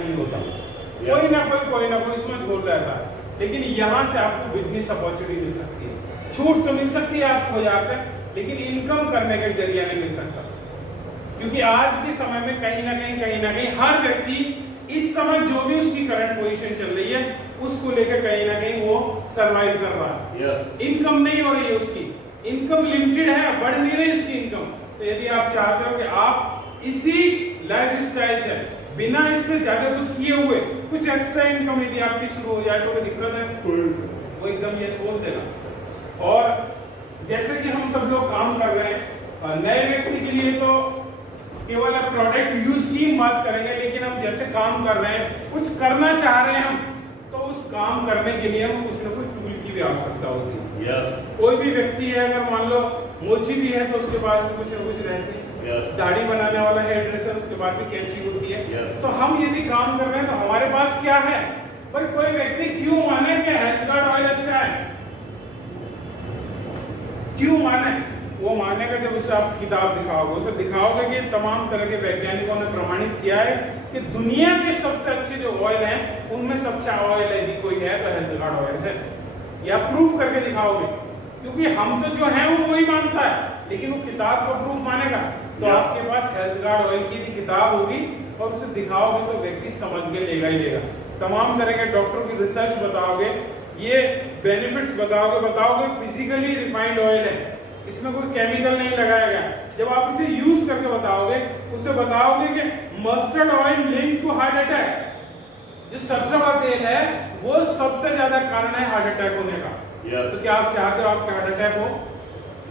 नहीं होता, कोई ना कोई इसमें झोल रहता है। लेकिन यहाँ से आपको बिजनेस अपॉर्चुनिटी मिल सकती है, छूट तो मिल सकती है आपको बाजार से, लेकिन इनकम करने का जरिया नहीं मिल सकता। क्योंकि आज के समय में कहीं ना कहीं हर व्यक्ति इस समय जो भी उसकी करंट पोजीशन चल रही है उसको लेकर कहीं ना कहीं वो सरवाइव कर रहा है। इनकम नहीं हो रही है उसकी, इनकम लिमिटेड है, बढ़ नहीं रही उसकी इनकम। तो यदि आप चाहते हो कि आप इसी लाइफ स्टाइल से बिना इससे ज्यादा कुछ किए हुए कुछ एक्स्ट्रा इनकम यदि आपकी शुरू हो जाए तो कोई दिक्कत है? वो एकदम ये सोच देना। और जैसे कि हम सब लोग काम कर रहे हैं, नए व्यक्ति के लिए तो केवल आप प्रोडक्ट यूज की बात करेंगे, लेकिन हम जैसे काम कर रहे हैं, कुछ करना चाह रहे हैं हम, तो उस काम करने के लिए हम कुछ ना कुछ टूल की भी आवश्यकता होती है। कोई भी व्यक्ति है, अगर मान लो मोची भी है तो उसके पास भी कुछ ना कुछ रहते हैं। दाढ़ी बनाने वाला हेयर ड्रेसर, उसके बाद भी कैंची होती है। तो हम यदि काम कर रहे हैं तो हमारे पास क्या है भाई? कोई व्यक्ति क्यों माने कि हेल्थगार्ड ऑयल अच्छा है? क्यों माने? वो मानेगा जब उसे आप किताब दिखाओगे, उसे दिखाओगे कि तमाम तरह के वैज्ञानिकों ने प्रमाणित किया है कि दुनिया के सबसे अच्छे जो ऑयल हैं उनमें सबसे अच्छा ऑयल यदि कोई है तो हेल्थगार्ड ऑयल है। या प्रूफ करके दिखाओगे, क्योंकि हम तो जो है वो वही मानता है, लेकिन वो किताब का प्रूफ मानेगा। तो आपके पास हेल्थगार्ड ऑयल की भी किताब होगी और उसे दिखाओगे तो व्यक्ति समझ के लेगा ही लेगा। तमाम तरह के डॉक्टरों की रिसर्च बताओगे, ये बेनिफिट्स बताओगे फिजिकली रिफाइंड ऑयल है, इसमें कोई केमिकल नहीं लगाया गया। जब आप इसे यूज करके बताओगे, उसे बताओगे कि mustard oil link to heart attack, जो सरसों का तेल है वो सबसे ज्यादा कारण है हार्ट अटैक होने का। तो क्या आप चाहते हो आपका हार्ट अटैक हो?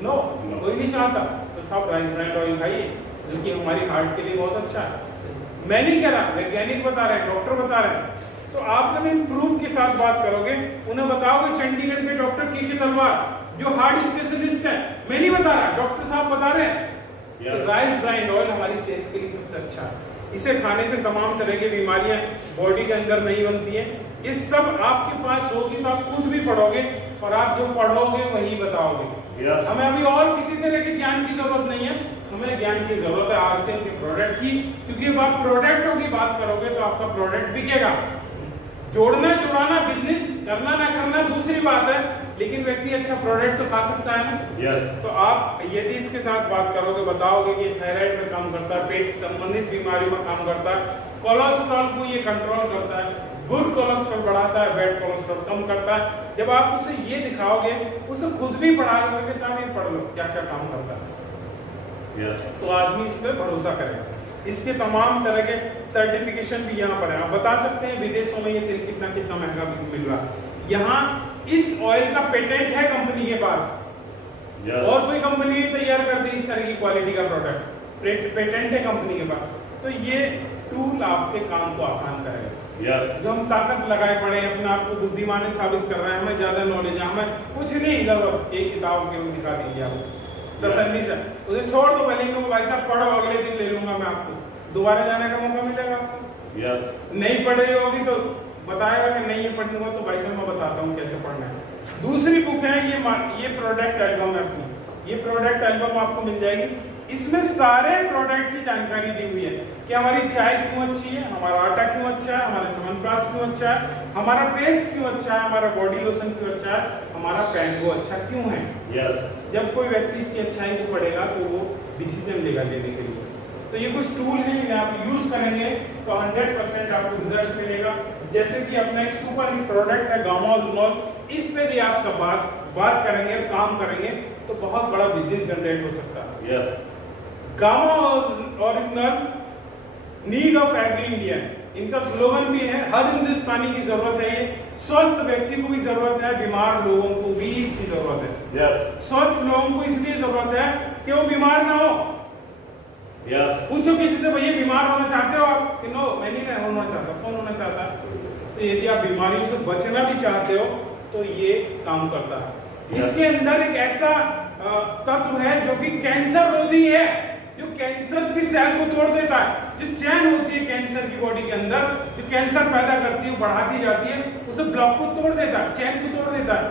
नो, कोई नहीं चाहता। तो सब राइस ब्रांड ऑयल खाइए, जो कि हमारी हार्ट के लिए बहुत अच्छा है। मैं नहीं कह रहा, वैज्ञानिक बता रहे हैं, डॉक्टर बता रहे हैं। तो आप जब इन प्रूफ के साथ बात करोगे, उन्हें बताओगे चंडीगढ़ के डॉक्टर के तलवार जो हार्ट स्पेशलिस्ट है, मैं नहीं बता रहा, डॉक्टर साहब बता रहे हैं। राइस ब्रांड ऑयल हमारी सेहत के लिए सबसे अच्छा है। इसे खाने से तमाम तरह की बीमारियां बॉडी के अंदर नहीं बनती हैं। ये सब आपके पास होगी तो आप खुद भी पढ़ोगे और आप जो पढ़ोगे वही बताओगे। हमें अभी और किसी तरह के ज्ञान की जरूरत नहीं है, हमें ज्ञान की जरूरत है आरसीएम के प्रोडक्ट की, क्योंकि जब आप प्रोडक्टों की बात करोगे तो आपका प्रोडक्ट बिकेगा। जोड़ना जुड़ाना बिजनेस करना ना करना दूसरी बात है, लेकिन व्यक्ति अच्छा प्रोडक्ट तो खा सकता है ना। तो आप यदि इसके साथ बात करोगे, बताओगे कि थायराइड में काम करता है, पेट से संबंधित बीमारियों में काम करता है, कोलेस्ट्रॉल को ये कंट्रोल करता है, गुड कोलेस्ट्रॉल बढ़ाता है, बैड कोलेस्ट्रॉल कम करता है। जब आप उसे ये दिखाओगे, उसे खुद भी पढ़ा लोगे कि साहब ये पढ़ लो क्या क्या काम करता है, तो आदमी इस पर भरोसा करेगा। इसके तमाम तरह के सर्टिफिकेशन भी यहाँ पर है। आप बता सकते हैं विदेशों में ये तेल कितना महंगा मिल रहा है। यहाँ इस ऑयल का पेटेंट है कंपनी के पास। और कोई कंपनी नहीं तैयार करती इस तरह की क्वालिटी का प्रोडक्ट, पेटेंट है कंपनी के पास। तो ये टूल आपके काम को आसान करेगा। जो हम ताकत लगाए पड़े अपने आप को बुद्धिमान साबित कर रहे हैं, हमें ज्यादा नॉलेज है, हमें कुछ नहीं जरूरत, एक किताब के दिखा दीजिए आप तसल्ली से, उसे छोड़ दो पहले को, भाई साहब पढ़ो, अगले दिन ले लूंगा मैं आपको, दोबारा जाने का मौका मिलेगा आपको। नहीं पढ़ रही होगी तो बताएगा कि नहीं ये पढ़ने को, तो भाई साहब मैं बताता हूँ कैसे पढ़ना है। दूसरी बुक है ये प्रोडक्ट एल्बम है अपनी, ये प्रोडक्ट एल्बम आपको मिल जाएगी। इसमें सारे प्रोडक्ट की जानकारी दी हुई है कि हमारी चाय क्यों अच्छी है, हमारा आटा क्यों अच्छा है, हमारा च्यवनप्राश क्यों अच्छा है, हमारा पेस्ट क्यों अच्छा है, हमारा बॉडी लोशन क्यों अच्छा है, हमारा पैंट वो अच्छा क्यों है। जब कोई व्यक्ति इसकी अच्छाई को पढ़ेगा तो वो डिसीजन लेगा लेने के लिए। तो ये कुछ टूल है, इन्हें आप यूज करेंगे तो 100% आपको रिजल्ट मिलेगा। जैसे कि अपना एक सुपर हिट प्रोडक्ट है गामाओल, इस पे भी आप बात करेंगे, काम करेंगे तो बहुत बड़ा बिजनेस जनरेट हो सकता है। Gamma original need of every Indian, इनका स्लोगन भी है, हर हिंदुस्तानी की जरूरत है। ये स्वस्थ व्यक्ति को भी जरूरत है, बीमार लोगों को भी इसकी जरूरत है। स्वस्थ लोगों को इसलिए जरूरत है कि वो बीमार ना हो। पूछो किसी से, भैया बीमार होना चाहते हो आप? कि नो, मैं नहीं होना चाहता। कौन होना चाहता है? तो यदि आप बीमारियों से बचना भी चाहते हो तो ये काम करता है। इसके अंदर एक ऐसा तत्व है जो कि कैंसर रोधी है, जो कैंसर की सेल को तोड़ देता है। जो चैन होती है कैंसर की बॉडी के अंदर, जो कैंसर पैदा करती है, बढ़ाती जाती है, उसे ब्लॉक को तोड़ देता है, चैन को तोड़ देता है।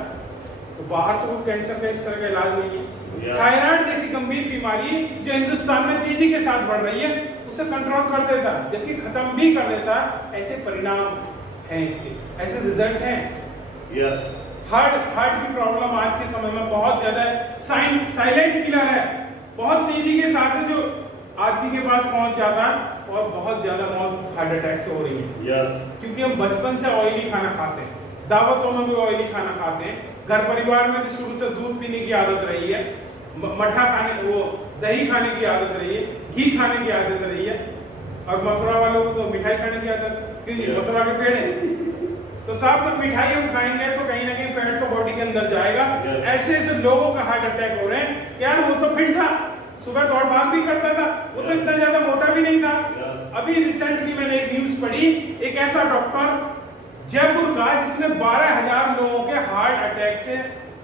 तो बाहर तो कैंसर का इस तरह का इलाज नहीं है। थायराइड जैसी गंभीर बीमारी जो हिंदुस्तान में तेजी के साथ बढ़ रही है, उसे कंट्रोल कर देता है, जबकि खत्म भी कर देता है। ऐसे परिणाम हैं इसके, ऐसे रिजल्ट हैं। यस, हार्ट की प्रॉब्लम आज के समय में बहुत ज्यादा साइलेंट किलर है, बहुत तेजी के साथ जो आदमी के पास पहुंच जाता है और बहुत ज्यादा मौत हार्ट अटैक से हो रही है। यस, क्योंकि हम बचपन से ऑयली खाना खाते हैं, दावतों में भी ऑयली खाना खाते हैं, घर परिवार में भी शुरू से दूध पीने की आदत रही है, मट्ठा खाने, वो दही खाने की आदत रही है, घी खाने की आदत रही है, और मथुरा वालों को तो मिठाई खाने की आदत, क्योंकि मथुरा के पेड़ है तो साहब जब मिठाई हम खाएंगे तो कहीं ना कहीं फैट तो बॉडी के अंदर जाएगा। ऐसे ऐसे लोगों का हार्ट अटैक हो रहे हैं। यार वो तो फिट था, सुबह दौड़ भाग भी करता था, वो तो इतना ज्यादा मोटा भी नहीं था। अभी रिसेंटली मैंने एक न्यूज पढ़ी, एक ऐसा डॉक्टर जयपुर का जिसने 12,000 लोगों के हार्ट अटैक से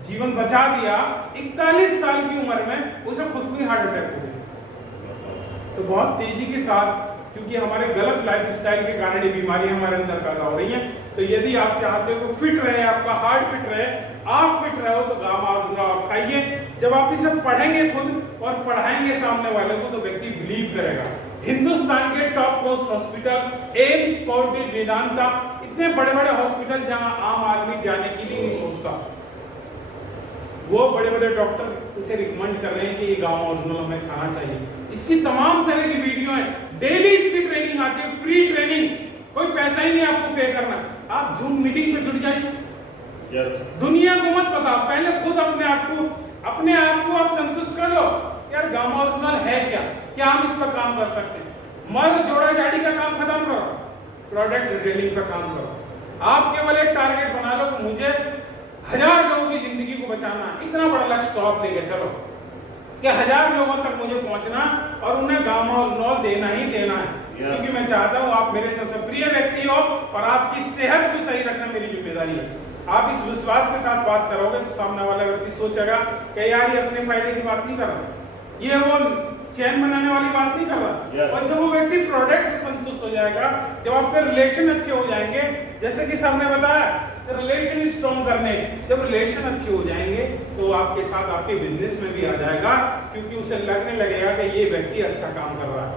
जीवन बचा दिया, 41 साल की उम्र में उसे खुद को ही हार्ट अटैक हो गया। तो बहुत तेजी के साथ, क्योंकि हमारे गलत लाइफस्टाइल के कारण ये बीमारियां हमारे अंदर पैदा हो रही हैं। तो यदि आप चाहते हो कि फिट रहे, आपका हार्ट फिट रहे, आप फिट रहो, तो गामा आप खाइए। जब आप इसे पढ़ेंगे खुद और पढ़ाएंगे सामने वाले को, तो व्यक्ति बिलीव करेगा। हिंदुस्तान के top most hospital AIIMS, Fortis, Vedanta, इतने बड़े बड़े हॉस्पिटल जहां आम आदमी जाने के लिए नहीं सोचता, वो बड़े बड़े डॉक्टर उसे रिकमेंड कर रहे हैं कि ये गामा ओरिजिनल हमें खाना चाहिए। इसकी तमाम तरह की वीडियो है, डेली इसकी ट्रेनिंग आती है, फ्री ट्रेनिंग, कोई पैसा ही नहीं आपको पे करना। आप जूम मीटिंग पे जुड़ जाइए। यस, दुनिया को मत बताओ, पहले खुद अपने आप को आप संतुष्ट कर लो। यार गामा ओरिजिनल है क्या हम इस पर काम कर सकते हैं। मर्द जोड़ा जाड़ी का काम खत्म करो, प्रोडक्ट रिटेलिंग का काम करो। आप केवल एक टारगेट बना लो कि मुझे 1000 लोगों की जिंदगी को बचाना, इतना बड़ा लक्ष्य तो आप लेके चलो कि 1000 लोगों तक मुझे पहुंचना और उन्हें गामा ओरिजिनल देना ही देना है। क्योंकि मैं चाहता हूं आप मेरे सबसे प्रिय व्यक्ति हो और आपकी सेहत को सही रखना मेरी जिम्मेदारी है। आप इस विश्वास के साथ बात करोगे तो सामने वाला व्यक्ति सोचेगा कि यार ये अपने फायदे की बात नहीं कर रहा, ये वो चैन बनाने वाली बात नहीं कर रहा। और जब वो व्यक्ति प्रोडक्ट से संतुष्ट हो जाएगा, जब आपके रिलेशन अच्छे हो जाएंगे, जैसे कि सामने बताया रिलेशन स्ट्रॉन्ग करने, जब रिलेशन अच्छे हो जाएंगे तो आपके साथ आपके बिजनेस में भी आ जाएगा, क्योंकि उसे लगने लगेगा कि ये व्यक्ति अच्छा काम कर रहा है,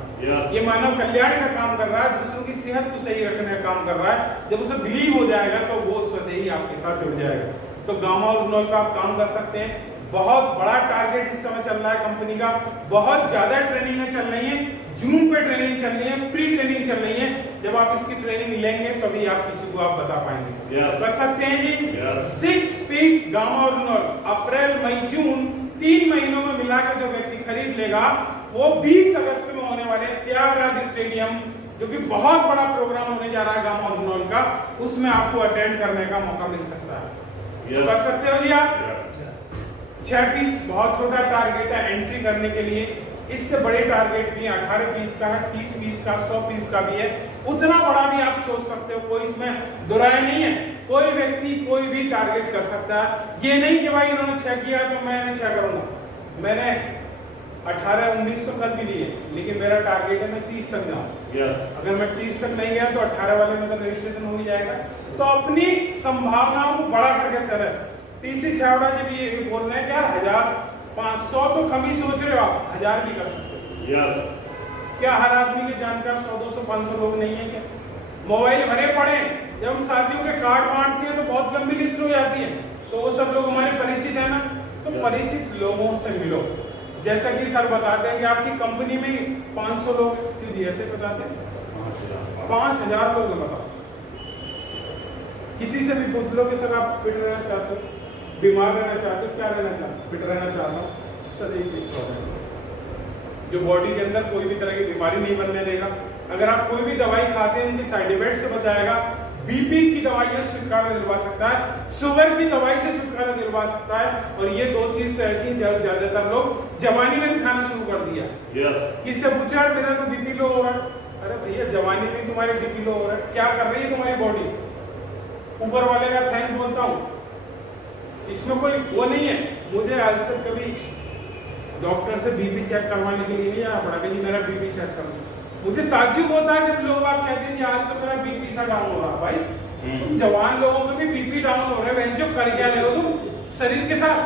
ये मानव कल्याण का काम कर रहा है, दूसरों की सेहत को सही रखने का काम कर रहा है। जब उसे बिलीव हो जाएगा तो वो स्वतः ही आपके साथ जुड़ जाएगा। तो गामा ओरिजिनल पे आप काम कर सकते हैं। बहुत बड़ा टारगेट इस समय चल रहा है कंपनी का, बहुत ज्यादा ट्रेनिंग चल रही है, जूम पे ट्रेनिंग चल रही है, फ्री ट्रेनिंग चल रही है। जब आप इसकी ट्रेनिंग लेंगे तभी आप किसी को आप बता पाएंगे। कर सकते हैं जी। 6 पीस गामा ओरिजिनल अप्रैल मई जून 3 महीनों में मिलाकर जो व्यक्ति खरीद लेगा, वो 20 अगस्त में होने वाले त्यागराज स्टेडियम, जो कि बहुत बड़ा प्रोग्राम होने जा रहा है गामा ओरिजिनल का, उसमें आपको अटेंड करने का मौका मिल सकता है। कर सकते हो जी आप। 6 पीस बहुत छोटा टारगेट है एंट्री करने के लिए। इससे बड़े टारगेट भी 18 पीस का है, 30 पीस का, 100 पीस का भी है। उतना बड़ा भी आप सोच सकते हो, कोई इसमें दुराय नहीं है। कोई व्यक्ति कोई भी टारगेट कर सकता है। ये नहीं कि भाई इन्होंने 6 किया तो मैं 6 करूंगा। मैंने 18 19 तो कर भी लिए, लेकिन मेरा टारगेट है मैं 30 तक जाऊं। अगर मैं 30 तक नहीं गया तो 18 वाले में तो रजिस्ट्रेशन हो ही जाएगा। तो अपनी संभावनाओं को बड़ा करके चले। टीसी छावड़ा जी भी ये बोल रहे हैं यार 1500 तो कम ही सोच रहे हो आप, 1000 भी कर सकते हो। क्या हर आदमी के जानकार 100 200 500 लोग नहीं है क्या? मोबाइल भरे पड़े, जब हम शादियों के कार्ड बांटते हैं तो बहुत लंबी लिस्ट हो जाती है, तो वो सब लोग हमारे परिचित है ना, तो परिचित लोगों से मिलो। जैसा कि सर बताते हैं कि आपकी कंपनी में 500 लोग, क्यों ऐसे बताते हैं 5000 लोग हैं, बताओ। किसी से भी पूछ लो कि सर आप फिट रहना चाहते हो, बीमार रहना चाहते हो, क्या रहना चाहते हो? फिट रहना चाहता हूँ। सर एक जो बॉडी के अंदर कोई भी तरह की बीमारी नहीं बनने देगा। अगर आप कोई भी दवाई खाते हैं उनके साइड इफेक्ट से बचाएगा। बीपी की दवाई से छुटकारा दिलवा सकता है, शुगर की दवाई से छुटकारा दिलवा सकता है। और ये 2 चीज तो ऐसी हैं ज्यादातर लोग जवानी में भी खाना शुरू कर दिया। किससे पूछा मेरा तो बीपी लो हो रहा है, अरे भैया जवानी में तुम्हारे बीपी लो हो रहा है, क्या कर रही है तुम्हारी बॉडी? ऊपर वाले का थैंक बोलता हूँ, इसमें कोई वो नहीं है। मुझे आज तक कभी डॉक्टर से बीपी चेक करवाने के लिए नहीं जाना पड़ा कि मेरा बीपी चेक करो। मुझे ताज्जुब होता है जब लोग आप कहते हैं आज तो मेरा बीपी सा डाउन हो रहा है। भाई तुम जवान लोगों में भी बीपी डाउन हो रहा है, जो कर क्या रहे हो तुम शरीर के साथ?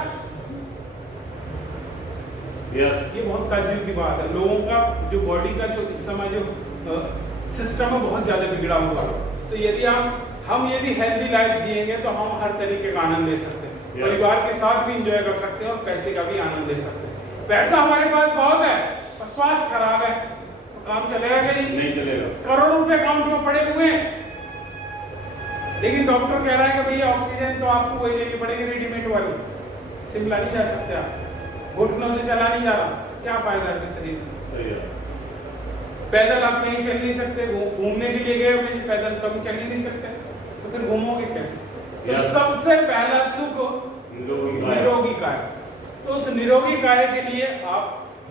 Yes. ये बहुत ताज्जुब की बात है। लोगों का जो बॉडी का जो इस समय जो सिस्टम है बहुत ज्यादा बिगड़ा हुआ है। तो यदि हम यदि हेल्दी लाइफ जिएंगे तो हम हर तरीके का आनंद ले सकते हैं। Yes. परिवार के साथ भी एंजॉय कर सकते हैं और पैसे का भी आनंद ले सकते हैं। पैसा हमारे पास बहुत है और स्वास्थ्य खराब है तो काम चलेगा कि नहीं चलेगा। करोड़ों रुपए अकाउंट में पड़े हुए हैं, लेकिन डॉक्टर कह रहा है कि भैया ऑक्सीजन तो आपको वही लेनी पड़ेगी रेडीमेड वाली, शिमला नहीं जा सकते आप, घुटनों से चला नहीं जा रहा, क्या फायदा है शरीर में? सही है। पैदल आप कहीं चल नहीं सकते, घूमने के लिए गए हो कहीं पैदल तो भी चल ही नहीं सकते, तो फिर घूमोगे कैसे? तो Yes. सबसे पहला सुख निरोगी काय। तो उस निरोगी काय के लिए आप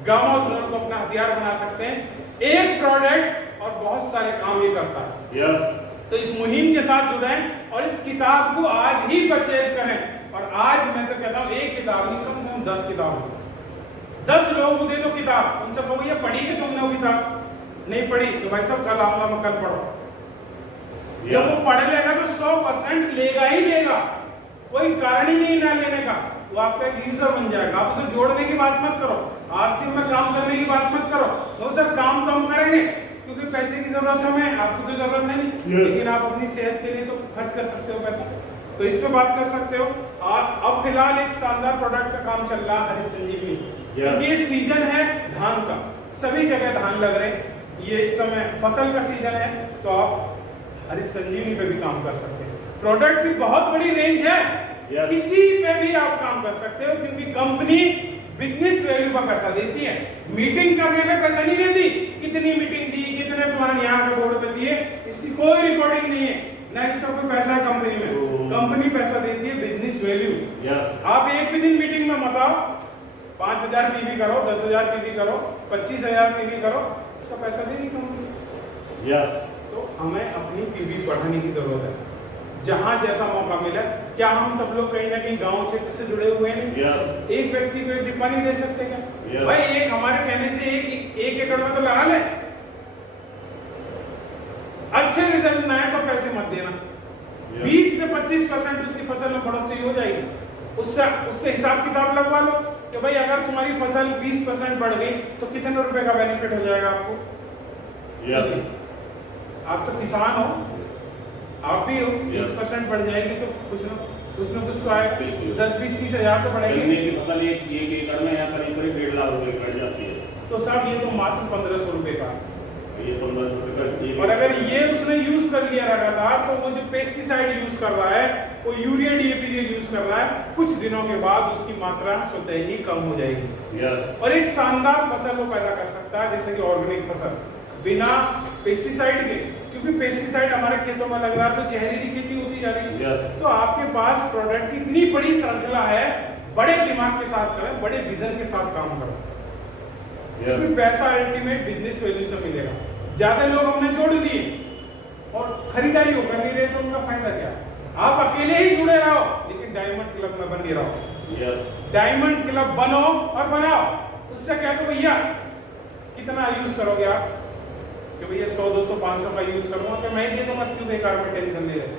गामा को अपना हथियार बना सकते हैं। एक प्रोडक्ट और बहुत सारे काम ये करता है। Yes. तो इस मुहिम के साथ जुड़ें और इस किताब को आज ही परचेज करें। और आज मैं तो कहता हूँ एक किताब नहीं, कम से कम 10 किताब, 10 लोगों को दे दो किताब, उनसे कहो ये पढ़ी कि तुमने वो किताब? नहीं पढ़ी तो भाई साहब कल आऊंगा मैं, कल पढ़ो। जब वो पढ़ लेगा तो 100% लेगा ही लेगा, कोई कारण ही नहीं ना लेने का। वो आपका एक यूजर बन जाएगा। आप उसे जोड़ने की बात मत करो, आरसी में काम करने की बात मत करो। वो सर काम तो हम करेंगे क्योंकि पैसे की जरूरत हमें, आपको तो जरूरत है नहीं। Yes. लेकिन आप अपनी सेहत के लिए तो खर्च कर सकते हो पैसा, तो इस पे बात कर सकते हो। और अब फिलहाल एक शानदार प्रोडक्ट का काम चल रहा है हरी संजीवनी। Yes. ये सीजन है धान का, सभी जगह धान लग रहे हैं, ये इस समय फसल का सीजन है, तो आप हरी संजीवनी पे भी काम कर सकते हैं। प्रोडक्ट की बहुत बड़ी रेंज है। Yes. किसी पे भी आप काम कर सकते हो क्योंकि कंपनी बिजनेस वैल्यू का पैसा देती है, मीटिंग करने में पैसा नहीं देती। कितनी मीटिंग दी, कितने प्लान यहाँ पे बोर्ड पे दिए, इसकी कोई रिकॉर्डिंग नहीं है, ना इसका कोई पैसा है कंपनी में। कंपनी पैसा देती है बिजनेस वैल्यू। Yes. आप एक भी दिन मीटिंग में मत आओ, 5000 पीवी करो, 10,000 पीवी करो, 25,000 पीवी करो, इसका पैसा देगी कंपनी। Yes. तो हमें अपनी पीवी बढ़ाने की जरूरत है, जहां जैसा मौका मिले। क्या हम सब लोग कहीं ना कहीं गांव क्षेत्र से जुड़े हुए हैं? Yes. एक व्यक्ति को एक डिब्बा नहीं दे सकते क्या? Yes. भाई एक हमारे कहने से एक एकड़ में तो लगा ले, अच्छे रिजल्ट ना है तो पैसे मत देना। Yes. 20 से 25% उसकी फसल में बढ़ोतरी हो जाएगी, उससे हिसाब किताब लगवा लो कि भाई अगर तुम्हारी फसल 20% बढ़ गई तो कितने रुपए का बेनिफिट हो जाएगा आपको? Yes. आप तो किसान हो, आप भी हो, Yes. 20% बढ़ जाएगी तो कुछ ना कुछ तो आएगा। बिल्कुल। 10-20-30 हजार तो बढ़ेगी। गन्ने की फसल एक एकड़ में यहाँ करीब 1.5 लाख रुपए बढ़ जाती है। तो साहब ये तो मात्र 1500 रुपए का, ये 1500 रुपए का। और अगर ये उसने यूज कर लिया लगातार तो वो जो पेस्टिसाइड यूज कर रहा है, वो यूरिया डीएपी यूज कर रहा है, कुछ दिनों के बाद उसकी मात्रा स्वतः ही कम हो जाएगी। Yes. और एक शानदार फसल वो पैदा कर सकता है, जैसे कि ऑर्गेनिक फसल बिना पेस्टिसाइड के, क्योंकि पेस्टिसाइड हमारे खेतों में लग रहा है तो जहरीली खेती होती जा रही है। Yes. तो आपके पास प्रोडक्ट की इतनी बड़ी श्रृंखला है, बड़े दिमाग के साथ करें, बड़े विजन के साथ काम करें, क्योंकि Yes. पैसा अल्टीमेट बिजनेस वैल्यू से मिलेगा। ज्यादा लोग हमने जोड़ दिए और खरीदारी हो कर नहीं रहे तो उनका फायदा क्या? आप अकेले ही जुड़े रहो लेकिन डायमंड क्लब में बने रहो। Yes. डायमंड क्लब बनो और बनाओ। उससे क्या तो भैया कितना यूज करोगे आप कि भैया 100, 200, 500 का यूज करूंगा, कि मैं ये तो मत क्यों बेकार में टेंशन ले रहे,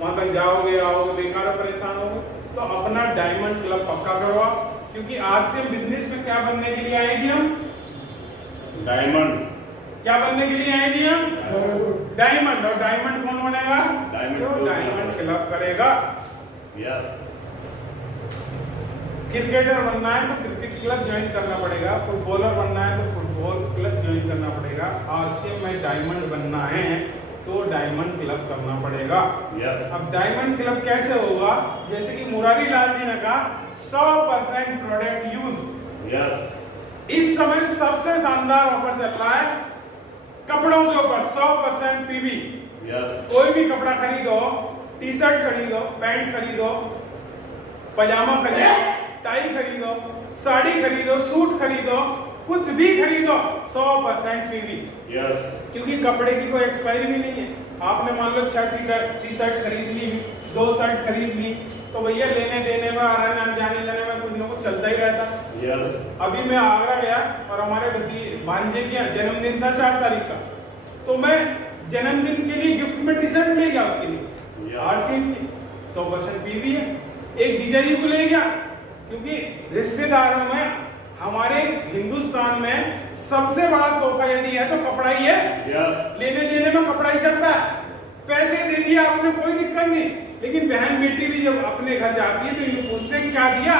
वहां तक जाओगे आओगे बेकार परेशान होगे। तो अपना डायमंड क्लब पक्का करो आप, क्योंकि आज से बिजनेस में क्या बनने के लिए आएगी हम? डायमंड। क्या बनने के लिए आएगी हम? डायमंड। और डायमंड कौन बनेगा? जो डायमंड क्लब करेगा। Yes. क्रिकेटर बनना है तो क्रिकेट क्लब ज्वाइन करना पड़ेगा, फुटबॉलर बनना है तो फुटबॉल क्लब ज्वाइन करना पड़ेगा। आरसीएम में डायमंड बनना है तो डायमंड क्लब करना पड़ेगा। Yes. अब डायमंड क्लब कैसे होगा? जैसे कि मुरारी लाल जी ने कहा 100% प्रोडक्ट यूज। Yes. इस समय सबसे शानदार ऑफर चल रहा है कपड़ों के ऊपर, 100% पीवी। Yes. कोई भी कपड़ा खरीदो, टी शर्ट खरीदो, पैंट खरीदो, पजामा खरीदो, टाई खरीदो, साड़ी खरीदो, सूट खरीदो, कुछ भी खरीदो, 100% पीवी। Yes. क्योंकि कपड़े की कोई एक्सपायरी भी नहीं है। आपने मान लो 6 टी शर्ट खरीद ली, 2 शर्ट खरीद ली, तो भैया लेने देने में, आने जाने जाने में कुछ ना कुछ चलता ही रहता। Yes. अभी मैं आगरा गया और हमारे भांजे का जन्मदिन था 4 तारीख का, तो मैं जन्मदिन के लिए गिफ्ट में टी शर्ट ले गया उसके लिए, Yeah. आरसीएम की 100% पीवी है। एक जीजा जी को ले गया, क्योंकि रिश्तेदारों में हमारे हिंदुस्तान में सबसे बड़ा तोहफा यदि है तो कपड़ा ही है। यस। लेने देने में कपड़ा ही चलता है। पैसे दे दिया आपने, कोई दिक्कत नहीं, लेकिन बहन बेटी भी जब अपने घर जाती है तो ये पूछते हैं क्या दिया,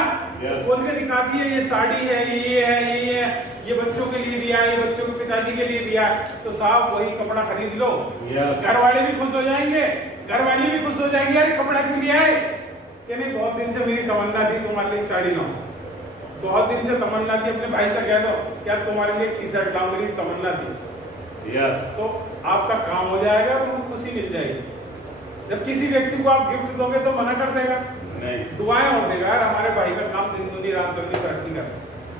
खोल के दिखाती है, ये साड़ी है, ये है, ये है, ये बच्चों के लिए दिया, ये बच्चों के पिताजी के लिए दिया, तो साहब वही कपड़ा खरीद लो। घर वाले भी खुश हो जाएंगे, घर वाली भी खुश हो जाएगी, यार कपड़ा क्यों लिया है, कि नहीं बहुत दिन से मेरी तमन्ना थी तुम्हारे लिए एक साड़ी लाऊं, बहुत दिन से तमन्ना थी, अपने भाई से कह दो क्या तुम्हारे लिए टी शर्ट लाऊं, मेरी तमन्ना थी। तो आपका काम हो जाएगा, उनको खुशी मिल जाएगी। जब किसी व्यक्ति को आप गिफ्ट दोगे तो मना कर देगा नहीं, दुआएं और देगा, यार हमारे भाई का काम दिन दूनी रात दूनी तरक्की कर।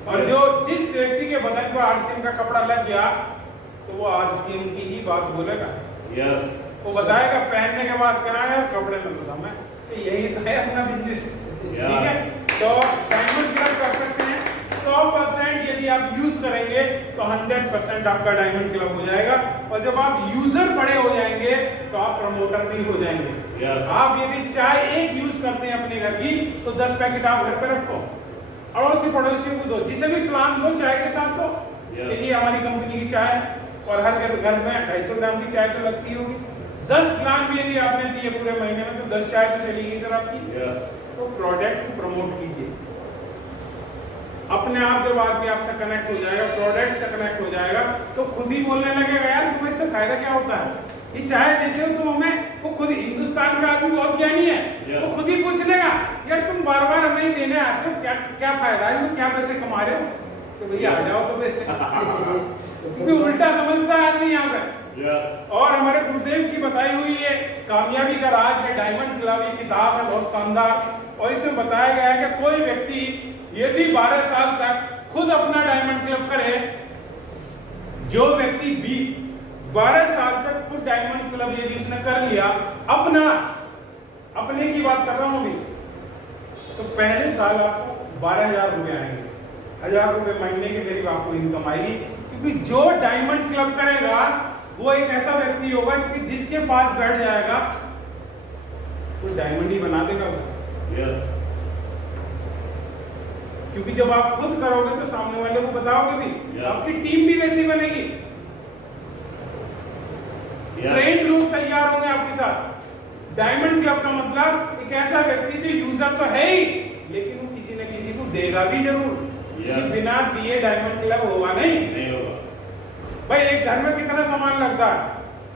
और जो जिस व्यक्ति के बदन पर आरसीएम का कपड़ा लग गया तो वो आरसीएम की ही बात बोलेगा। यस। वो बताएगा पहनने के बाद क्या है, कपड़े में बता मैं, तो यही तो है अपना बिजनेस। ठीक है, तो डायमंड क्लब कर सकते हैं 100%। यदि आप यूज करेंगे तो 100% आपका डायमंड क्लब हो जाएगा, और जब आप यूजर बड़े हो जाएंगे तो आप प्रमोटर भी हो जाएंगे। आप यदि चाय एक यूज करते हैं अपने घर की तो 10 पैकेट आप घर पे रखो, अड़ोसी पड़ोसियों को दो, जिसे भी प्लान दो चाय के साथ दो। देखिए हमारी कंपनी की चाय और हर घर में 250 ग्राम की चाय तो लगती होगी, 10 प्लान भी यदि आपने दिए पूरे महीने में तो 10 चाय तो चलेगी सर आपकी। तो प्रोडक्ट को प्रमोट कीजिए अपने आप। जब आदमी आपसे कनेक्ट हो जाएगा, प्रोडक्ट से कनेक्ट हो जाएगा, तो खुद ही बोलने लगेगा यार तुम्हें इससे फायदा क्या होता है, ये चाय देते हो तुम हमें। वो खुद हिंदुस्तान का आदमी बहुत ज्ञानी है, वो खुद ही पूछ लेगा यार तुम बार बार हमें ही देने आते हो, क्या क्या फायदा है, तुम क्या पैसे कमा रहे हो, तो भैया आ जाओ तो क्योंकि उल्टा समझता है आदमी यहाँ पे। और हमारे गुरुदेव की बताई हुई ये कामयाबी का राज है डायमंड क्लब, ये किताब है बहुत शानदार, और इसमें बताया गया है कि कोई व्यक्ति यदि 12 साल तक खुद अपना डायमंड क्लब करे, जो व्यक्ति भी 12 साल तक खुद डायमंड क्लब यदि उसने कर लिया, अपने की बात कर रहा हूं अभी, तो पहले साल आपको 12,000 रुपए आएंगे, 1,000 रुपए महीने के करीब आपको इनकम आएगी। क्योंकि जो डायमंड क्लब करेगा वो एक ऐसा व्यक्ति होगा कि जिसके पास बैठ जाएगा वो डायमंड ही बना देगा उसको। क्योंकि जब आप खुद करोगे तो सामने वाले को बताओगे भी, आपकी टीम भी वैसी बनेगी, ट्रेंड लोग तैयार होंगे आपके साथ। डायमंड क्लब का मतलब एक ऐसा व्यक्ति जो यूजर तो है ही, लेकिन वो किसी न किसी को देगा भी जरूर। बिना दिए डायमंड क्लब होगा नहीं होगा। भाई एक घर में कितना सामान लगता है,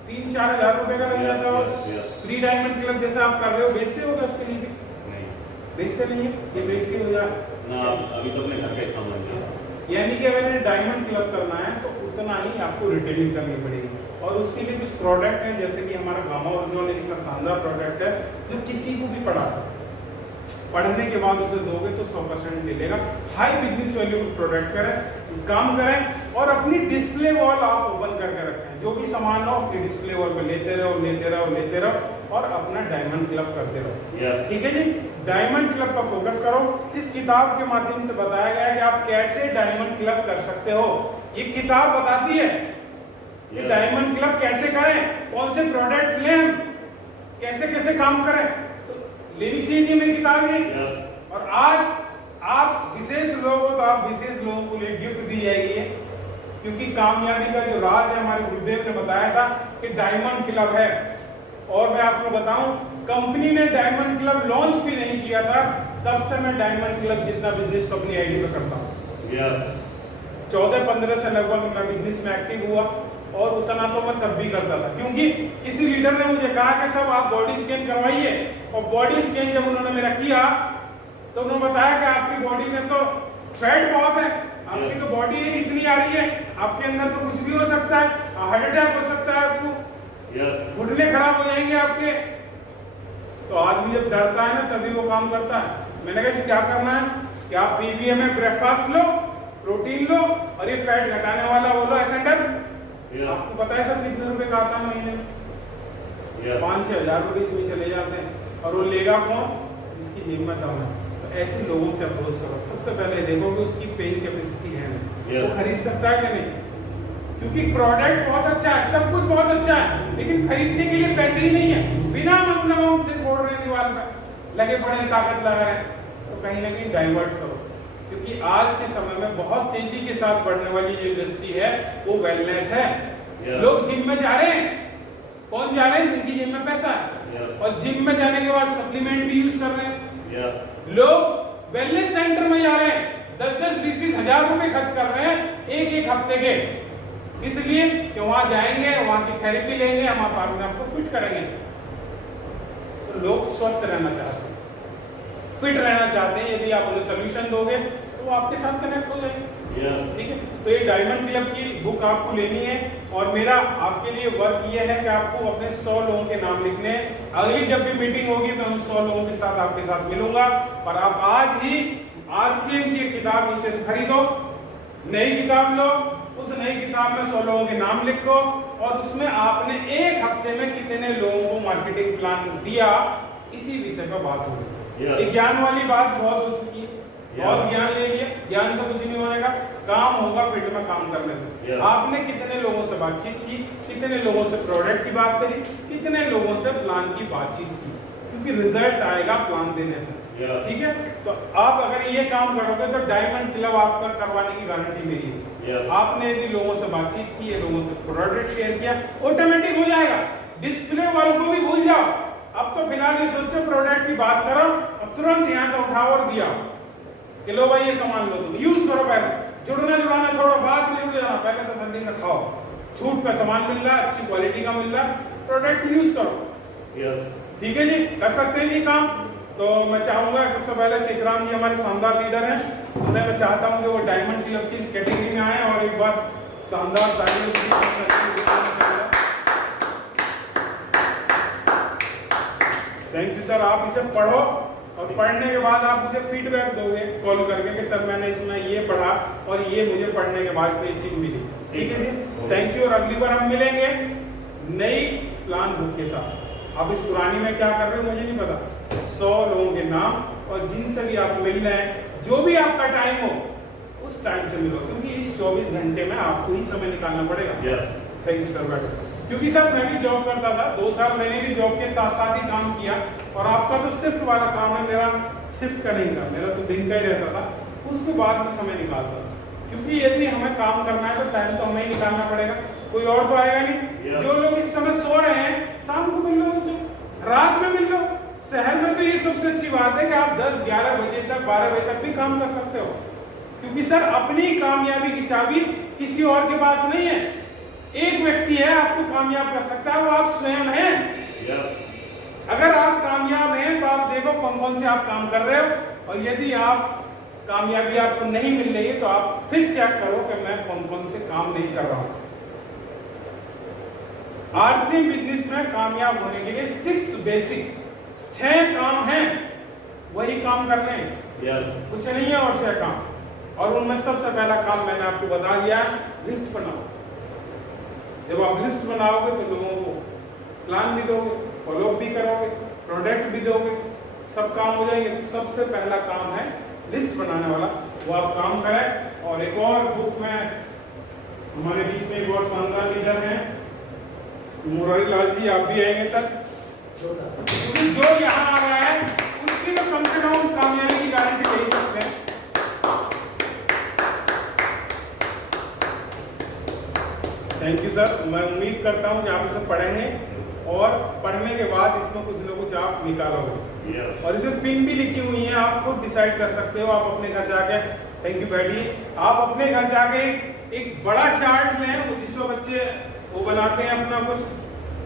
3-4 हजार रुपए का लग जाता है। फ्री डायमंड क्लब जैसा आप कर रहे हो, बेचते हो उसके लिए भी? बेचते नहीं है, ये बेच के हो जाए ना, अभी तो अपने घर का सामान है। यानी कि अगर डायमंड क्लब करना है तो उतना ही आपको रिटेलिंग करनी पड़ेगी, और उसके लिए कुछ प्रोडक्ट है, जैसे कि हमारा गामा ओरिजिनल इतना शानदार प्रोडक्ट है जो किसी को भी पढ़ा सकते, पढ़ने के बाद उसे दोगे तो 100% मिलेगा। हाई बिजनेस वैल्यू प्रोडक्ट करें, काम करें, और अपनी डिस्प्ले वॉल आप ओपन करके रखें, जो भी सामान हो अपनी डिस्प्ले वॉल पे लेते रहो और अपना डायमंड क्लब करते रहो। ठीक है जी, डायमंड क्लब पर फोकस करो। इस किताब के माध्यम से बताया गया है कि आप कैसे डायमंड क्लब कर सकते हो। ये किताब बताती है कि डायमंड क्लब कैसे करें, कौन से प्रोडक्ट लें, कैसे कैसे काम करें, तो लेनी चाहिए मैं किताब ये। और आज आप विशेष लोग हो तो आप विशेष लोगों को लिए गिफ्ट दी जाएगी, क्योंकि कामयाबी का जो राज है हमारे गुरुदेव ने बताया था कि डायमंड क्लब है। और मैं आपको बताऊं, कंपनी ने डायमंड क्लब लॉन्च भी नहीं किया था, तब से मैं डायमंड क्लब जितना बिजनेस अपनी आईडी पे करता हूँ। 14-15 से लगभग मैं बिजनेस में एक्टिव हुआ, और उतना तो मैं तब भी करता था, क्योंकि किसी लीडर ने मुझे कहा कि सब आप बॉडी स्कैन करवाइए। और बॉडी स्कैन जब उन्होंने मेरा किया तो उन्होंने बताया कि आपकी बॉडी में तो फैट बहुत है, आपकी तो बॉडी इतनी आ रही है, आपके अंदर तो कुछ भी हो सकता है, हार्ट अटैक हो सकता है आपको, घुटने खराब हो जाएंगे आपके। तो आदमी जब डरता है ना तभी वो काम करता है। मैंने कहा क्या करना है कि आप पीबीएम में ब्रेकफास्ट लो, प्रोटीन लो, और ये फैट घटाने वाला वो लो एसेंडर। आपको पता है सर कितने रुपए का आता है महीने में? 5-6 हजार रुपए इसमें चले जाते हैं, और वो लेगा कौन? जिसकी हिम्मत हो। तो ऐसे लोगों से अप्रोच करो। सबसे पहले देखो कि उसकी पेइंग कैपेसिटी है नहीं, वो खरीद सकता है कि नहीं, क्योंकि प्रोडक्ट बहुत अच्छा है, सब कुछ बहुत अच्छा है, लेकिन खरीदने के लिए पैसे ही नहीं है। बिना मतलब हम सिर्फ बोल रहे हैं दीवार पर लगे पड़े ताकत लगा रहे हैं, तो कहीं ना कहीं डाइवर्ट करो, क्योंकि क्योंकि आज के समय में बहुत तेजी के साथ बढ़ने वाली जो इंडस्ट्री है वो वेलनेस है। लोग जिम में जा रहे हैं, कौन जा रहे हैं? जिनकी जिम में पैसा है, और जिम में जाने के बाद सप्लीमेंट भी यूज कर रहे हैं। लोग वेलनेस सेंटर में जा रहे हैं, 10-10, 20-20 हजार रुपए खर्च कर रहे हैं एक हफ्ते के, इसलिए कि वहां जाएंगे, वहां की थेरेपी लेंगे, हम अपने आप को फिट करेंगे। तो लोग स्वस्थ रहना चाहते हैं, फिट रहना चाहते हैं। यदि आप उन्हें सोल्यूशन दोगे तो वो आपके साथ कनेक्ट हो जाएंगे। ठीक है, तो ये डायमंड क्लब की बुक आपको लेनी है, और मेरा आपके लिए वर्क ये है कि आपको अपने 100 लोगों के नाम लिखने हैं। अगली जब भी मीटिंग होगी मैं उन 100 लोगों के साथ आपके साथ मिलूंगा, और आप आज ही RCM की किताब नीचे से खरीदो, नई किताब लो, उस नई किताब में 100 लोगों के नाम लिखो, और उसमें आपने एक हफ्ते में कितने लोगों को मार्केटिंग प्लान दिया, इसी विषय पर बात होगी। ज्ञान वाली बात बहुत हो चुकी है, बहुत ज्ञान ले लिया, ज्ञान से कुछ नहीं होने का, काम होगा फील्ड में काम करने में। आपने कितने लोगों से बातचीत की, कितने लोगों से प्रोडक्ट की बात करी, कितने लोगों से प्लान की बातचीत की, क्योंकि रिजल्ट आएगा प्लान देने से। ठीक है, तो आप अगर ये काम करोगे तो डायमंड क्लब आपका करवाने की गारंटी मेरी है। आपने यदि लोगों से बातचीत की है, लोगों से प्रोडक्ट शेयर किया, ऑटोमेटिक हो जाएगा। डिस्प्ले वालों को भी भूल जाओ, अब तो फिलहाल ये सोचो प्रोडक्ट की बात करो, अब तुरंत यहाँ से उठाओ और दिया कि लो भाई ये सामान लो, तुम यूज करो। पहले जुड़ना जुड़ाना छोड़ो, बाद में जुड़ जाना, पहले तो तसल्ली से खाओ। छूट का सामान मिल रहा है, अच्छी क्वालिटी का मिल रहा है, प्रोडक्ट यूज करो। ठीक है जी, कर सकते हैं जी काम। तो मैं चाहूंगा सबसे पहले चित्राम जी हमारे शानदार लीडर हैं, उन्हें मैं चाहता हूं कि वो डायमंड क्लब की इस कैटेगरी में आए और एक बार शानदार थैंक यू सर। आप इसे पढ़ो, और पढ़ने के बाद आप मुझे फीडबैक दोगे कॉल करके कि सर मैंने इसमें ये पढ़ा और ये मुझे पढ़ने के बाद कोई चीज मिली। ठीक है जी, थैंक यू। और अगली बार हम मिलेंगे नई प्लान बुक के साथ। आप इस पुरानी में क्या कर रहे हो मुझे नहीं पता, 100 लोगों के नाम, और जिनसे भी आप मिल रहे हैं, जो भी आपका टाइम हो उस टाइम से मिलो, क्योंकि इस 24 घंटे में आपको ही समय निकालना पड़ेगा। Thank you sir. बैठो। क्योंकि सर मैं भी जॉब करता था, 2 साल मैंने भी जॉब के साथ साथ ही काम किया, और आपका तो शिफ्ट वाला काम है, मेरा शिफ्ट का नहीं था, मेरा तो दिन का ही रहता था। उसके बाद में समय निकालता था, क्योंकि यदि हमें काम करना है तो टाइम तो हमें ही निकालना पड़ेगा, कोई और तो आएगा नहीं। जो लोग इस समय सो रहे हैं, शाम को मिल लो उनसे, रात में मिल लो। शहर में तो ये सबसे अच्छी बात है कि आप 10-11 बजे तक, 12 बजे तक भी काम कर सकते हो, क्योंकि सर अपनी कामयाबी की चाबी किसी और के पास नहीं है। एक व्यक्ति है आपको कामयाब कर सकता है, वो आप स्वयं हैं। अगर आप कामयाब हैं तो आप देखो कौन कौन से आप काम कर रहे हो, और यदि आप कामयाबी आपको नहीं मिल रही है तो आप फिर चेक करो कि मैं कौन कौन से काम नहीं कर रहा हूं। RCM बिजनेस में कामयाब होने के लिए 6 काम हैं, वही काम करने हैं। कुछ नहीं है और 6 काम, और उनमें सबसे पहला काम मैंने आपको बता दिया, लिस्ट बनाओ। जब आप लिस्ट बनाओगे तो लोगों को प्लान भी दोगे, फॉलो अप भी करोगे, प्रोडक्ट भी दोगे, सब काम हो जाएंगे। तो सबसे पहला काम है लिस्ट बनाने वाला, वो आप काम करें। और एक और बुक में हमारे बीच में एक और शानदार लीडर हैं मुरारी लाल जी, आप भी आएंगे सर, क्योंकि जो यहाँ आ रहा है उसकी तो कम से कम कामयाबी की गारंटी ले सकते हैं। Thank you sir. मैं उम्मीद करता हूँ कि आप इसे पढ़ेंगे, और पढ़ने के बाद इसमें कुछ ना कुछ आप निकालोगे। और इसमें पिन भी लिखी हुई है, आप खुद डिसाइड कर सकते हो। आप अपने घर जाके, थैंक यू बैठिए, आप अपने घर जाके एक बड़ा चार्ट लें, जिसमें बच्चे वो बनाते हैं अपना कुछ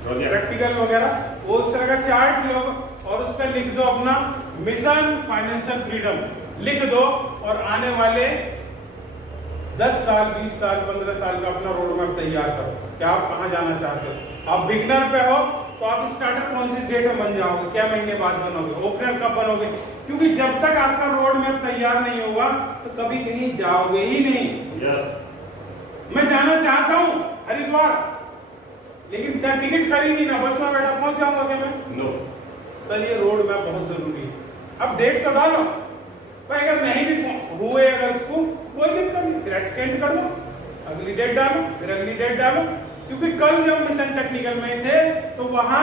प्रैक्टिकल वगैरह, वो उस तरह का चार्ट लो और उस पर लिख दो अपना मिशन फाइनेंशियल फ्रीडम लिख दो, और आने वाले 10 साल, 20 साल, 15 साल का अपना रोड मैप तैयार करो कि आप कहाँ जाना चाहते हो। आप बिगनर पे हो तो आप स्टार्टर कौन सी डेट में बन जाओगे, क्या महीने बाद बनोगे, ओपनर कब बनोगे, क्योंकि जब तक आपका रोड मैप तैयार नहीं होगा तो कभी कहीं जाओगे ही नहीं। मैं जाना चाहता हूँ हरिद्वार, लेकिन क्या टिकट खरीदी ना, बस में बैठा पहुंच जाऊंगा क्या मैं? नो सर, ये रोड मैप बहुत जरूरी है। अब डेट तो डालो, भाई अगर नहीं भी हुए अगर इसको कोई दिक्कत नहीं, फिर एक्सटेंड कर दो, अगली डेट डालो, फिर अगली डेट डालो। क्योंकि कल जब मिशन टेक्निकल में थे तो वहां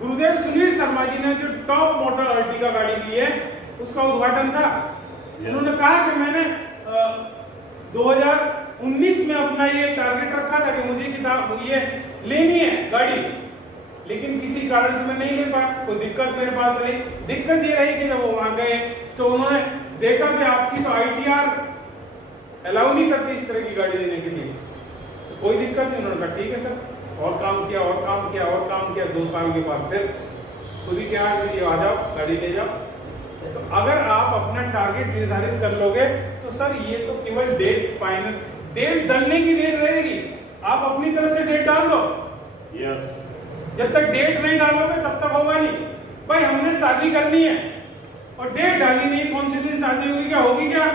गुरुदेव सुनील शर्मा जी ने जो टॉप मोटर अर्टिगा गाड़ी ली है उसका उद्घाटन था। उन्होंने कहा कि मैंने 2019 में अपना ये टारगेट रखा था कि मुझे किताब ये लेनी है गाड़ी, लेकिन किसी कारण से मैं नहीं ले पाया, कोई दिक्कत मेरे पास रही। दिक्कत ये रही कि जब वो वहां गए तो उन्होंने देखा कि आपकी तो ITR अलाउ नहीं करती इस तरह की गाड़ी लेने के लिए। तो कोई दिक्कत नहीं, उन्होंने कहा ठीक है सर, और काम किया और काम किया और काम किया। 2 साल के बाद फिर खुद ही क्या ये आ जाओ गाड़ी ले जाओ। तो अगर आप अपना टारगेट निर्धारित कर लोगे तो सर ये तो केवल डेट फाइनल, डेट डालने की डेट रहेगी, आप अपनी तरफ से डेट डाल दो। यस, जब तक डेट नहीं डालोगे तब तक होगा नहीं। भाई हमने शादी करनी है और डेट डाली नहीं, कौन से दिन शादी होगी, क्या होगी, क्या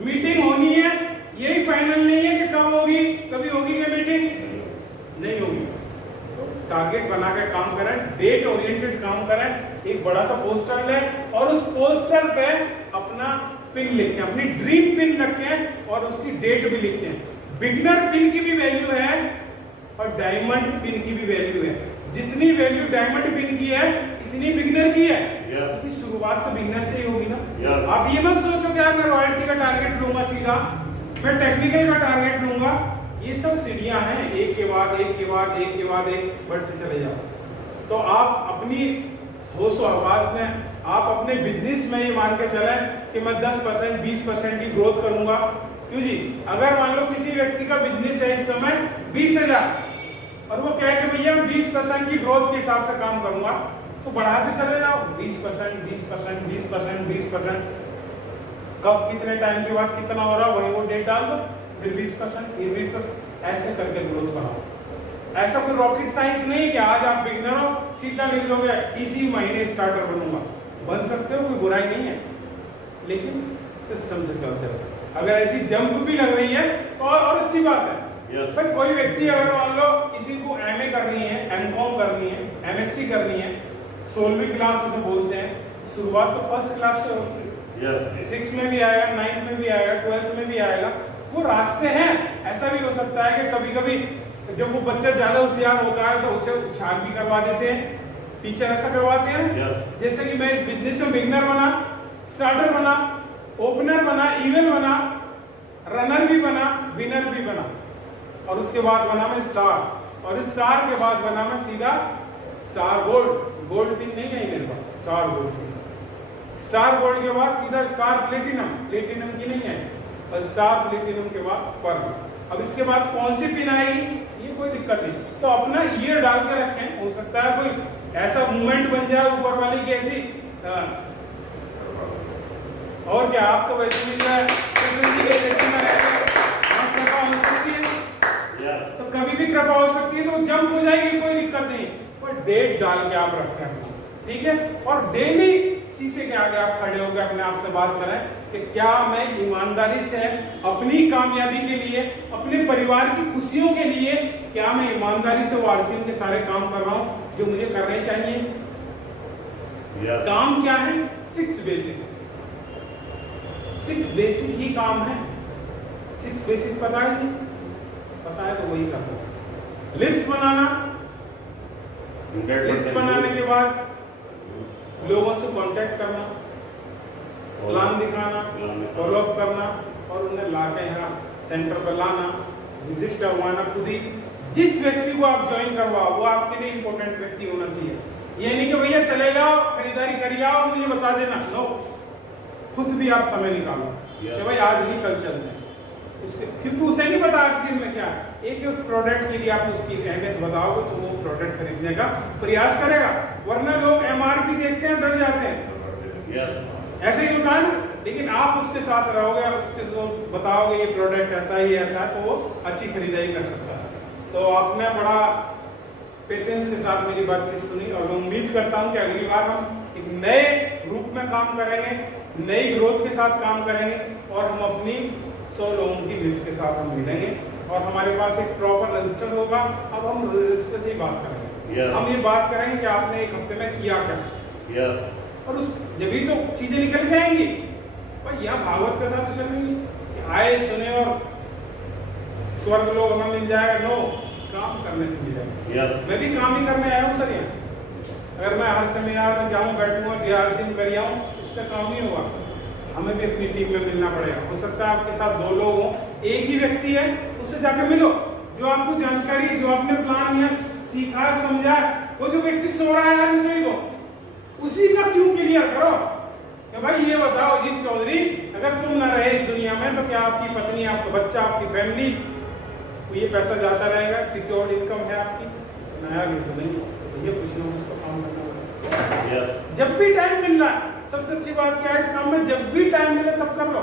मीटिंग होनी है, यही फाइनल नहीं है कि कब होगी, कभी होगी क्या मीटिंग, नहीं होगी। टारगेट बना के काम करें, डेट ओरिएंटेड काम करें। एक बड़ा सा पोस्टर लें और उस पोस्टर पे अपना पिन लिखें, अपनी ड्रीम पिन रखें और उसकी डेट भी लिखें। बिगनर पिन की भी वैल्यू है और डायमंड पिन की भी वैल्यू है। जितनी वैल्यू डायमंड पिन की है इतनी बिगनर की है। इसकी शुरुआत तो बिगनर से ही होगी ना। आप ये मत सोचो कि यार मैं रॉयल्टी का टारगेट लूंगा सीधा, मैं टेक्निकल का टारगेट लूंगा। ये सब सीढ़ियां हैं, एक के बाद एक के बाद एक के बाद एक बढ़ते चले जाओ। तो आप अपनी होश और आवाज में, आप अपने बिजनेस में ये मान के चलें कि मैं 10% 20% की ग्रोथ करूंगा। क्यों जी, अगर मान लो किसी व्यक्ति का बिजनेस है इस समय 20,000 और वो कहे कि भैया 20% की ग्रोथ के हिसाब से काम करूंगा, तो बढ़ाते चले जाओ 20%, 20%, 20%, 20%। कब कितने टाइम के बाद कितना हो रहा वही वो डेट डाल दो, फिर 20%, फिर 20%, ऐसे करके ग्रोथ बनाओ। ऐसा कोई रॉकेट साइंस नहीं है कि आज आप बिगिनर हो सीधा लिख लोगे इसी महीने स्टार्टर बनूंगा। बन सकते हो, कोई बुराई नहीं है, लेकिन सिस्टम से चलते रहो। अगर ऐसी जंप भी लग रही है तो और अच्छी बात है। भाई कोई व्यक्ति अगर मान लो किसी को MA करनी है, MCOM करनी है, MSc करनी है, 16वीं क्लास उसे बोलते हैं, शुरुआत तो फर्स्ट क्लास से होती है। 6 में भी आएगा, 9th में भी आएगा, 12th में भी आएगा, वो रास्ते हैं। ऐसा भी हो सकता है कि कभी कभी जब वो बच्चा ज्यादा होशियार होता है तो उसे उछाल भी करवा देते हैं, टीचर ऐसा करवाते हैं। जैसे कि मैं इस बिजनेस में बिगनर बना, स्टार्टर बना, ओपनर बना, ईगल बना, रनर भी बना, विनर भी बना, और उसके बाद बना मैं स्टार, और स्टार के बाद बना मैं सीधा स्टार गोल्ड। गोल्ड पिन नहीं है मेरे पास, स्टार गोल्ड सीधा। स्टार गोल्ड के बाद सीधा स्टार प्लेटिनम, प्लेटिनम की नहीं है, और स्टार प्लेटिनम के बाद पर्ल। अब इसके बाद कौन सी पिन आएगी ये कोई दिक्कत नहीं, तो अपना ईयर डाल के रखें। हो सकता है कोई ऐसा मूवमेंट बन जाए ऊपर वाली की ऐसी, और क्या आप तो वैसे भी तो कभी भी कृपा हो सकती है, तो जंप हो जाएगी, कोई दिक्कत नहीं, पर डेट डाल के आप रखें, ठीक है। और डेली शीशे के आगे आप खड़े होकर अपने आप से बात करें कि क्या मैं ईमानदारी से अपनी कामयाबी के लिए, अपने परिवार की खुशियों के लिए, क्या मैं ईमानदारी से वारसियों के सारे काम कर रहा हूं जो मुझे करने चाहिए। काम क्या है, 6 बेसिक ही काम है। 6 बेसिक पता है नहीं, पता है तो वही करना। लिस्ट बनाना, लिस्ट बनाने के बाद लोगों से कांटेक्ट करना, प्लान दिखाना, फॉलो अप करना, और उन्हें लाके यहाँ सेंटर पर लाना, विजिट करवाना खुद ही। जिस व्यक्ति को आप ज्वाइन करवाओ वो आपके लिए इंपॉर्टेंट व्यक्ति होना चाहिए। ये नहीं कि भैया चले जाओ खरीदारी करिए आओ मुझे बता देना, नो, खुद भी आप समय निकालो कि भाई आज नहीं कल चलते हैं, क्योंकि उसे नहीं पता आज में क्या है। एक प्रोडक्ट के लिए आप उसकी अहमियत बताओगे तो वो प्रोडक्ट खरीदने का प्रयास करेगा, वरना लोग MRP देखते हैं डर जाते हैं। ऐसे ही होता है ना, लेकिन आप उसके साथ रहोगे, उसके साथ बताओगे ये प्रोडक्ट ऐसा ही ऐसा है, तो वो अच्छी खरीदारी कर सकता है। तो आपने बड़ा पेशेंस के साथ मेरी बातचीत सुनी, और मैं उम्मीद करता हूं कि अगली बार हम एक नए रूप में काम करेंगे, नई ग्रोथ के साथ काम करेंगे, और हम अपनी 100 लोगों की लिस्ट के साथ हम मिलेंगे, और हमारे पास एक प्रॉपर रजिस्टर होगा। अब हम रजिस्टर से ही बात करेंगे। हम ये बात करेंगे कि आपने एक हफ्ते में किया क्या, और उस जब भी तो चीजें निकल जाएंगी। भाई यहाँ भागवत कथा तो चल रही कि आए सुने और स्वर्ग लोग हमें मिल जाएगा, नो, काम करने से मिल जाएगा। मैं भी काम ही करने आया हूँ सर यहाँ। अगर मैं हर समय यार मैं जाऊँ बैठूंगा JRC में कर आऊँ, उससे काम नहीं होगा। हमें भी अपनी टीम में मिलना पड़ेगा। हो सकता है आपके साथ 2 लोग हों, एक ही व्यक्ति है, उससे जाके मिलो। जो आपको जानकारी, जो आपने प्लान या सीखा समझा, वो जो व्यक्ति सो रहा है आज उसे दो, उसी का क्यों क्लियर करो कि भाई ये बताओ अजीत चौधरी, अगर तुम ना रहे इस दुनिया में तो क्या आपकी पत्नी, आपका बच्चा, आपकी फैमिली, तो ये पैसा जाता रहेगा? सिक्योर्ड इनकम है आपकी? नया भी तो नहीं, भैया कुछ ना कुछ तो काम करना पड़ेगा। यस। जब भी टाइम मिल रहा है, सबसे अच्छी बात क्या है इस काम में, जब भी टाइम मिले तब कर लो।